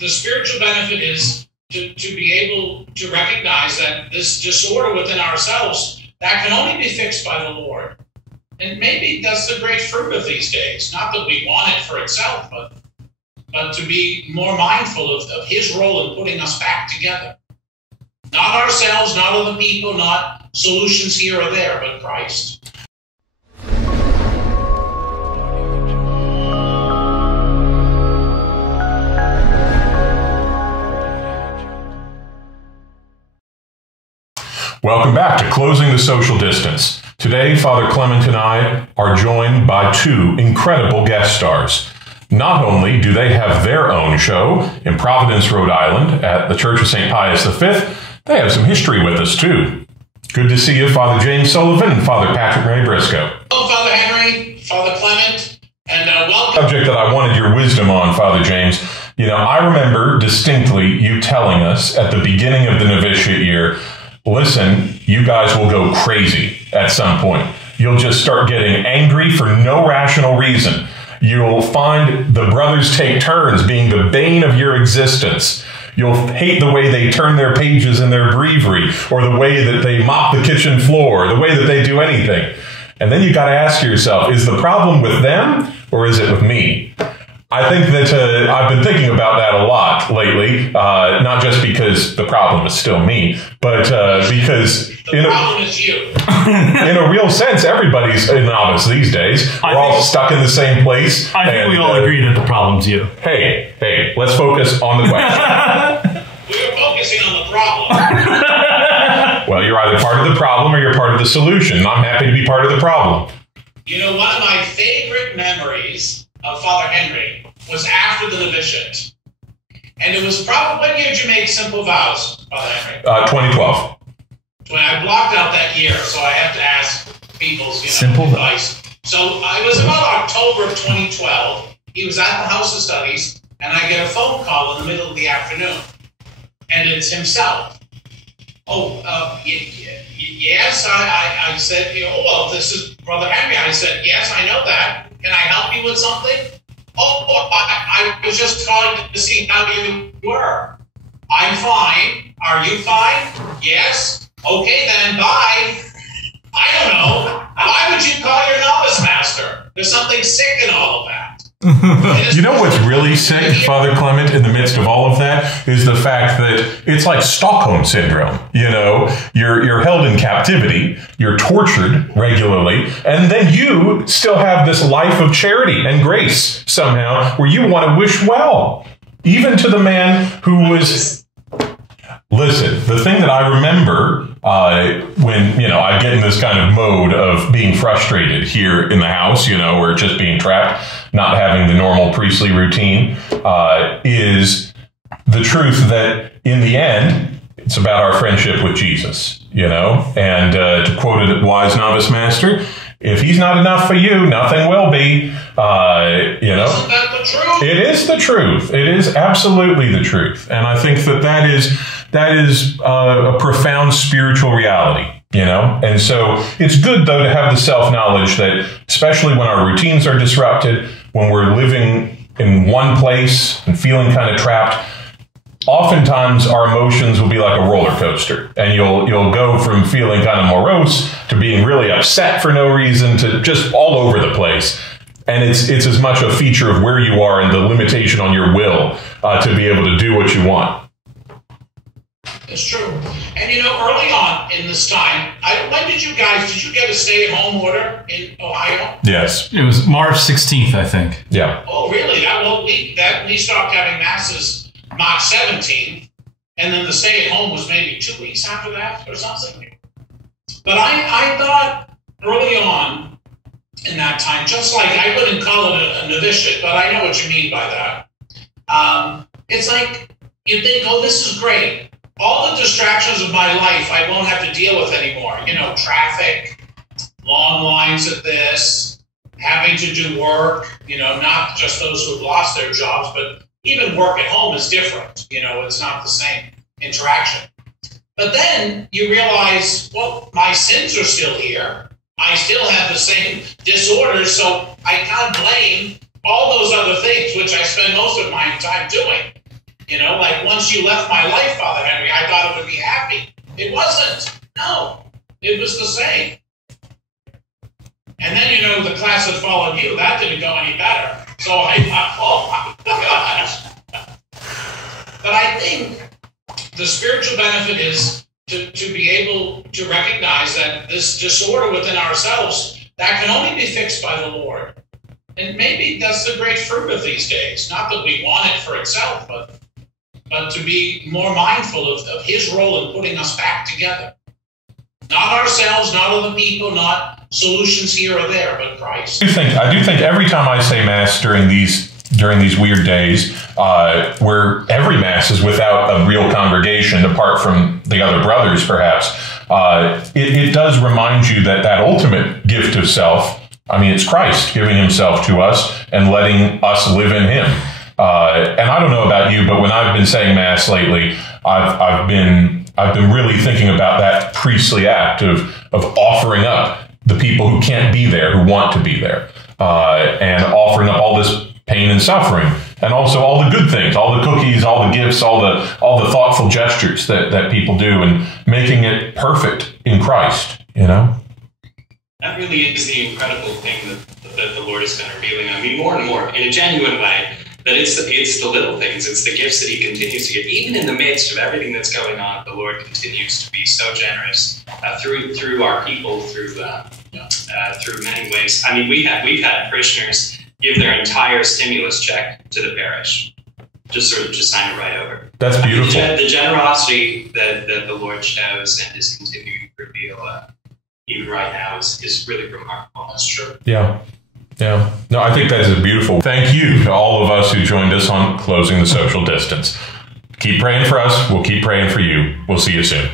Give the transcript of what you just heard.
the spiritual benefit is to be able to recognize that this disorder within ourselves, that can only be fixed by the Lord. And maybe that's the great fruit of these days. Not that we want it for itself, but to be more mindful of his role in putting us back together. Not ourselves, not other people, not solutions here or there, but Christ. Welcome back to Closing the Social Distance. Today, Father Clement and I are joined by two incredible guest stars. Not only do they have their own show in Providence, Rhode Island at the Church of St. Pius V, they have some history with us too. Good to see you, Father James Sullivan and Father Patrick Ray Briscoe. Hello, Father Henry, Father Clement, and welcome. Subject that I wanted your wisdom on, Father James. You know, I remember distinctly you telling us at the beginning of the novitiate year, listen, you guys will go crazy at some point. You'll just start getting angry for no rational reason. You'll find the brothers take turns being the bane of your existence. You'll hate the way they turn their pages in their breviary, or the way that they mop the kitchen floor, or the way that they do anything. And then you got to ask yourself, is the problem with them, or is it with me? I think that I've been thinking about that a lot lately, not just because the problem is still me, but because the problem is you. In a real sense, everybody's a novice these days. We're all stuck in the same place. I think we all agree that the problem's you. Hey, let's focus on the question. We're focusing on the problem. Well, you're either part of the problem or you're part of the solution. I'm happy to be part of the problem. You know, one of my favorite memories of Father Henry was after the novitiate. And it was probably, when year did you make simple vows, Father Henry? 2012. When I blocked out that year, so I have to ask people's simple advice. So it was about October of 2012. He was at the House of Studies, and I get a phone call in the middle of the afternoon. And it's himself. Yes, I said, well, this is Brother Henry. I said, yes, I know that. Can I help you with something? I was just calling to see how you were. I'm fine. Are you fine? Yes. Okay, then bye. I don't know. Why would you call your novice master? There's something sick in all of that. You know what's really sick, Father Clement, in the midst of all of that, is the fact that it's like Stockholm Syndrome. You know, you're held in captivity, you're tortured regularly, and then you still have this life of charity and grace somehow where you want to wish well, even to the man who was... Listen, the thing that I remember when, I get in this kind of mode of being frustrated here in the house, or just being trapped, not having the normal priestly routine, is the truth that in the end, it's about our friendship with Jesus, and to quote a wise novice master, if he's not enough for you, nothing will be, Isn't that the truth? It is the truth. It is absolutely the truth. And I think that is a profound spiritual reality, And so it's good, though, to have the self-knowledge that, especially when our routines are disrupted, when we're living in one place and feeling kind of trapped, oftentimes our emotions will be like a roller coaster, and you'll go from feeling kind of morose to being really upset for no reason to just all over the place. And it's as much a feature of where you are and the limitation on your will to be able to do what you want. It's true. And early on in this time, when did you get a stay-at-home order in Ohio? Yes. It was March 16th, I think. Yeah. Oh, really? We stopped having masses March 17th, and then the stay-at-home was maybe 2 weeks after that or something. But I thought early on in that time, just like, I wouldn't call it a novitiate, but I know what you mean by that. It's like you think, oh, this is great. All the distractions of my life I won't have to deal with anymore. Traffic, long lines at this, having to do work, not just those who have lost their jobs, but even work at home is different. It's not the same interaction. But then you realize, well, my sins are still here. I still have the same disorders, so I can't blame all those other things, which I spend most of my time doing. You know, like once you left my life, Father Henry, I thought it would be happy. It wasn't. No, it was the same. And then, you know, the class that followed you, that didn't go any better. So I thought, oh my gosh. But I think the spiritual benefit is to be able to recognize that this disorder within ourselves, that can only be fixed by the Lord. And maybe that's the great fruit of these days. Not that we want it for itself, but to be more mindful of his role in putting us back together. Not ourselves, not other people, not solutions here or there, but Christ. I do think every time I say Mass during these weird days, where every Mass is without a real congregation, apart from the other brothers, perhaps, it does remind you that ultimate gift of self, I mean, it's Christ giving himself to us and letting us live in him. And I don't know about you, but when I've been saying Mass lately, I've been really thinking about that priestly act of offering up the people who can't be there, who want to be there, and offering up all this pain and suffering, and also all the good things, all the cookies, all the gifts, all the thoughtful gestures that people do, and making it perfect in Christ. You know, that really is the incredible thing that the Lord has been revealing. I mean, more and more in a genuine way. That it's the little things, it's the gifts that he continues to give. Even in the midst of everything that's going on, the Lord continues to be so generous through our people, through many ways. I mean, we've had parishioners give their entire stimulus check to the parish, just sign it right over. That's beautiful. The generosity that the Lord shows and is continuing to reveal, even right now, is really remarkable. That's true. Yeah. Yeah. No, I think that is beautiful. Thank you to all of us who joined us on Closing the Social Distance. Keep praying for us. We'll keep praying for you. We'll see you soon.